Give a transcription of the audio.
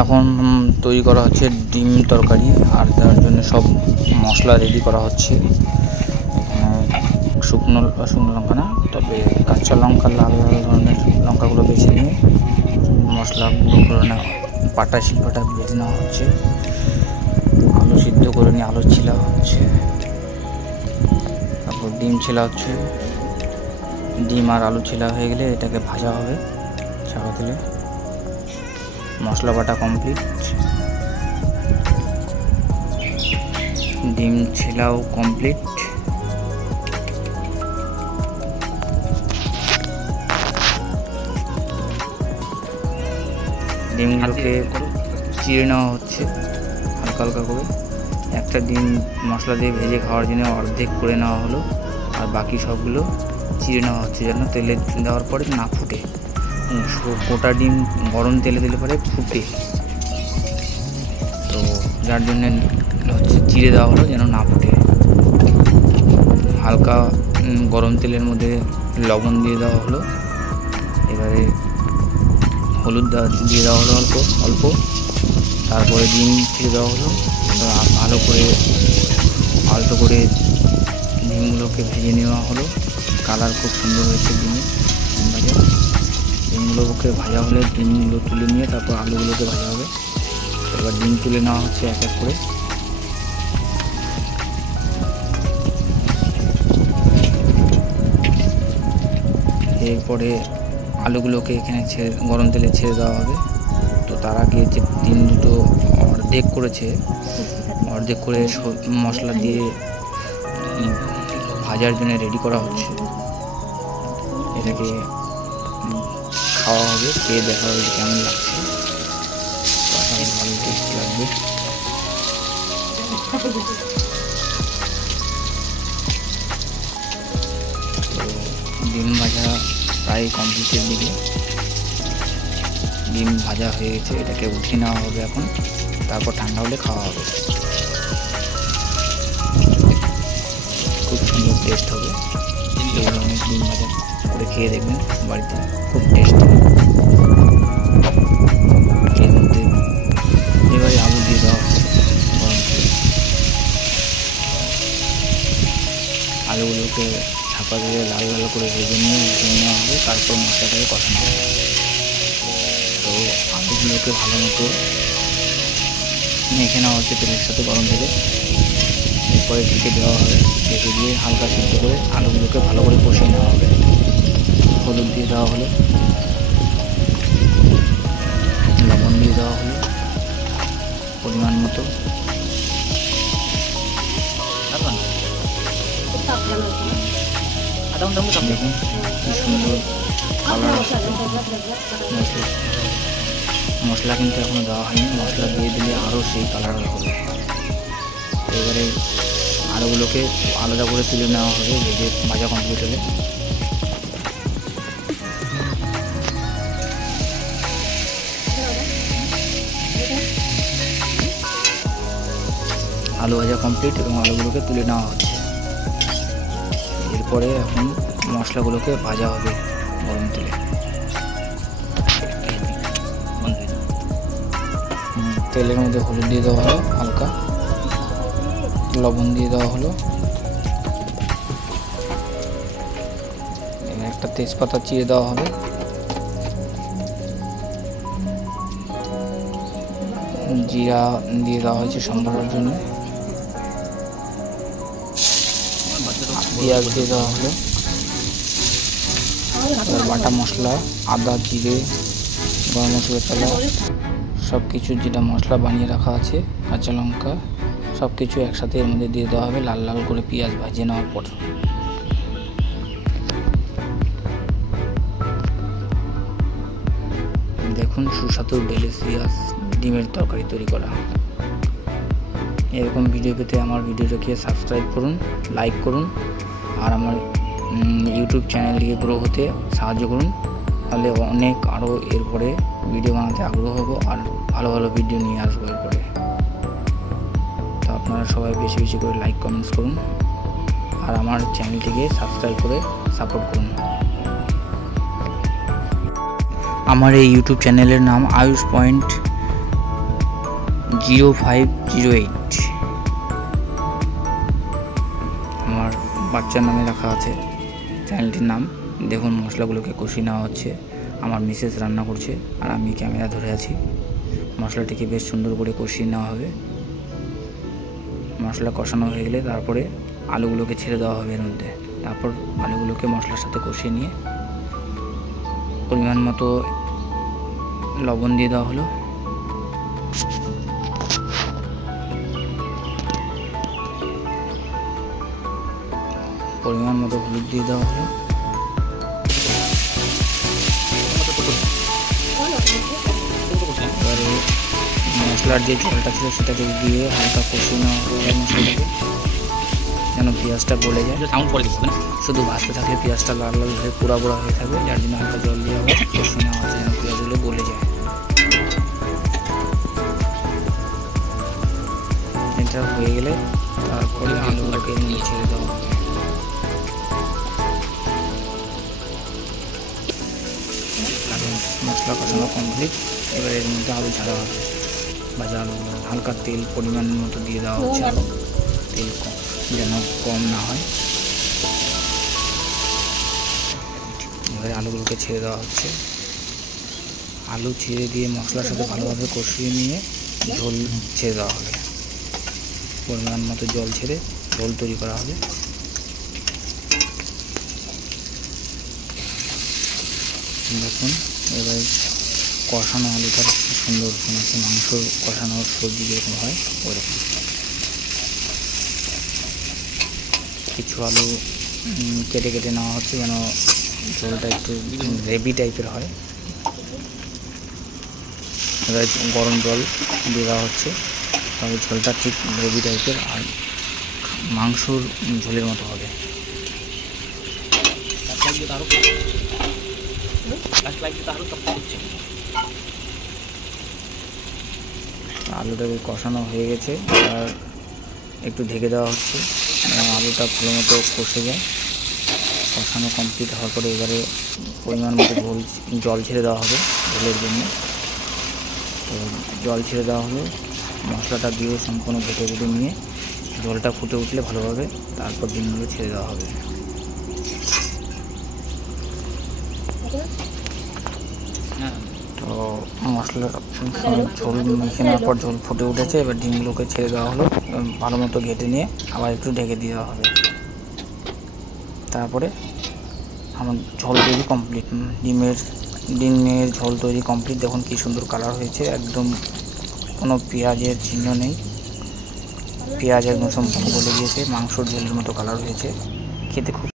এখন তৈরি করা হচ্ছে ডিম তরকারি, আর তার জন্য সব মশলা রেডি করা হচ্ছে। শুকনো লঙ্কা না, তবে কাঁচা লঙ্কা, লাল লাল ধরনের লঙ্কাগুলো বেছে নিয়ে মশলা গুঁড়ো করে নেওয়া, পাটা শিল্পটা বেছে নেওয়া হচ্ছে। আলু সিদ্ধ করে নিয়ে আলু ছিলা হচ্ছে, তারপর ডিম ছিলা হচ্ছে। ডিম আর আলু ছিলা হয়ে গেলে এটাকে ভাজা হবে সাদা তেলে। মশলা বাটা কমপ্লিট, ডিম ছিলাও কমপ্লিট। ডিমগুলোকে চিড়ে নেওয়া হচ্ছে হালকা হালকা করে। একটা ডিম মশলা দিয়ে ভেজে খাওয়ার জন্য অর্ধেক করে নেওয়া হলো, আর বাকি সবগুলো চিড়ে নেওয়া হচ্ছে যেন তেলে দেওয়ার পরে না ফুটে। গোটা ডিম গরম তেলে দিলে পরে ফুটে, তো যার জন্য হচ্ছে চিড়ে দেওয়া হলো যেন না ফুটে। হালকা গরম তেলের মধ্যে লবণ দিয়ে দেওয়া হলো, এবারে হলুদ দিয়ে দেওয়া হলো অল্প অল্প, তারপরে ডিম ছেড়ে দেওয়া হলো। আলতো করে ডিমগুলোকে ভেজে নেওয়া হলো। কালার খুব সুন্দর হয়েছে ডিমের ভাজা। ডিমগুলোকে ভাজা হলে ডিমগুলো তুলে নিয়ে তারপর আলুগুলোকে ভাজা হবে। এবার ডিম তুলে নেওয়া হচ্ছে এক এক করে। এরপরে আলুগুলোকে এখানে গরম তেলে ছেড়ে দেওয়া হবে। তো তার আগে যে ডিম দুটো অর্ধেক করে মশলা দিয়ে ভাজার জন্য রেডি করা হচ্ছে। এটাকে খাওয়া হবে, খেয়ে দেখা হবে কেমন লাগছে। ভালো টেস্ট লাগবে। তো ডিম ভাজা প্রায় কমপ্লিটের দিকে। ডিম ভাজা হয়ে গেছে, এটাকে উঠিয়ে নেওয়া হবে এখন, তারপর ঠান্ডা হলে খাওয়া হবে। খুব সুন্দর টেস্ট হবে। এই ধরনের ডিম ভাজা করে খেয়ে দেখবেন বাড়িতে, খুব টেস্ট হবে। এর মধ্যে এবারে আলু দিয়ে দেওয়া হচ্ছে গরম করে। আলুগুলোকে ছাপা দিয়ে লাল লাল করে ভেজে নিয়ে উঠিয়ে নেওয়া হবে, তারপর মশলাটাকে কষানো হবে। তো আলুগুলোকে ভালো মতো মেখে নেওয়া হচ্ছে তেলের সাথে গরম তেলে। এরপরে ঢেকে দেওয়া হবে, ঢেকে দিয়ে হালকা সিদ্ধ করে আলুগুলোকে ভালো করে কষিয়ে নেওয়া হবে। হলুদ দিয়ে দেওয়া হলো, লবণ দিয়ে দেওয়া হলো পরিমাণ মতো। দেখুন কি সুন্দর কালার। মশলা কিন্তু এখনো দেওয়া হয়নি, মশলা দিয়ে দিলে আরও সেই কালার হবে। এবারে আলুগুলোকে আলাদা করে তুলে নেওয়া হবে ভেজে ভাজা কমপ্লিট হলে। আলু ভাজা কমপ্লিট এবং আলুগুলোকে তুলে নেওয়া হচ্ছে। এরপরে এখন মশলাগুলোকে ভাজা হবে গরম তেলে। তেলের মধ্যে হলুদ দিয়ে দেওয়া হলো, হালকা লবণ দিয়ে দেওয়া হলো। এবার একটা তেজপাতা চিড়ে দেওয়া হবে। জিরা দিয়ে দেওয়া হয়েছে সম্বারের জন্য। পেঁয়াজ দিয়ে দেওয়া হলো। এবার বাটা মশলা, আদা, জিরে, গরম মশলা, চালা সব কিছু যেটা মশলা বানিয়ে রাখা আছে, কাঁচা লঙ্কা সব কিছু একসাথে এর মধ্যে দিয়ে দেওয়া হবে লাল লাল করে পেঁয়াজ ভাজিয়ে নেওয়ার পর। দেখুন সুস্বাদু ডেলিশিয়াস ডিমের তরকারি তৈরি করা। এরকম ভিডিও পেতে আমার ভিডিওটাকে সাবস্ক্রাইব করুন, লাইক করুন, আর আমার ইউটিউব চ্যানেলটিকে গ্রো হতে সাহায্য করুন। তাহলে অনেক আরও এরপরে ভিডিও বানাতে আগ্রহ হব, আর ভালো ভালো ভিডিও নিয়ে আসবো এরপরে। তো আপনারা সবাই বেশি বেশি করে লাইক কমেন্টস করুন, আর আমার চ্যানেলটিকে সাবস্ক্রাইব করে সাপোর্ট করুন। আমার এই ইউটিউব চ্যানেলের নাম আয়ুষ পয়েন্ট 0508। আমার বাচ্চার নামে রাখা আছে চ্যানেলটির নাম। দেখুন মশলাগুলোকে কষিয়ে নেওয়া হচ্ছে, আমার মিসেস রান্না করছে আর আমি ক্যামেরা ধরে আছি। মশলাটিকে বেশ সুন্দর করে কষিয়ে নেওয়া হবে। মশলা কষানো হয়ে গেলে তারপরে আলুগুলোকে ছেড়ে দেওয়া হবে এর মধ্যে। তারপর আলুগুলোকে মশলার সাথে কষিয়ে নিয়ে পরিমাণ মতো লবণ দিয়ে দেওয়া হলো। পরিমাণ মতো হলুদ দিয়ে দেওয়া হলো। এবারে মশলার যে জলটা ছিল সেটাকে দিয়ে হালকা কষিয়ে নেওয়া হবে মশলাটাকে, যেন পেঁয়াজটা গলে যায়। শুধু ভাজতে থাকলে পেঁয়াজটা লাল লাল হয়ে পোড়া পোড়া হয়ে থাকবে, যার জন্য হালকা জল দিয়ে আবার কষিয়ে নেওয়া হচ্ছে যেন পেঁয়াজগুলো গলে যায়। এটা হয়ে গেলে তারপরে আলুগুলোকে ছেড়ে দেওয়া হবে। মশলা কষানো কমপ্লিট। এবার এর মধ্যে আলু ছাড়া হবে, ভাজা আলুগুলো হালকা তেল পরিমাণ মতো দিয়ে দেওয়া হচ্ছে, তেল যেন কম না হয়। এবারে আলুগুলোকে ছেড়ে দেওয়া হচ্ছে। আলু ছেড়ে দিয়ে মশলার সাথে ভালোভাবে কষিয়ে নিয়ে ঝোল ছেড়ে দেওয়া হবে। পরিমাণ মতো জল ছেড়ে ঝোল তৈরি করা হবে। দেখুন এবার কষানো আলুটা সুন্দর হচ্ছে, মাংস কষানো সবজি যেরকম হয় ওরকম। কিছু আলু কেটে কেটে নেওয়া হচ্ছে যেন ঝোলটা একটু গ্রেভি টাইপের হয়। এবার গরম জল দিয়ে দেওয়া হচ্ছে, তবে ঝোলটা ঠিক গ্রেভি টাইপের আর মাংসর ঝোলের মতো হবে। আলুটাকে কষানো হয়ে গেছে, আর একটু ঢেকে দেওয়া হচ্ছে আলুটা ভালো মতো কষে যায়। কষানো কমপ্লিট হওয়ার পরে এবারে পরিমাণ মতো জল ছেড়ে দেওয়া হবে ঝোলের জন্য। তো জল ছেড়ে দেওয়া হলো, মশলাটা দিয়ে সম্পূর্ণ ঘেটে ঘুটে নিয়ে জলটা ফুটে উঠলে ভালোভাবে তারপর ডিমগুলো ছেড়ে দেওয়া হবে। তো মশলা ঝোল মেখে নেওয়ার পর ঝোল ফুটে উঠেছে, এবার ডিমগুলোকে ছেড়ে দেওয়া হলো, ভালো মতো ঘেটে নিয়ে আবার একটু ঢেকে দিয়ে দেওয়া হবে। তারপরে আমার ঝোল তৈরি কমপ্লিট। ডিমের ঝোল তৈরি কমপ্লিট। দেখুন কি সুন্দর কালার হয়েছে, একদম কোনো পেঁয়াজের চিহ্ন নেই। পেঁয়াজ একদম সম্পূর্ণ গলে গিয়েছে, মাংসর ঝোলের মতো কালার হয়েছে, খেতে খুব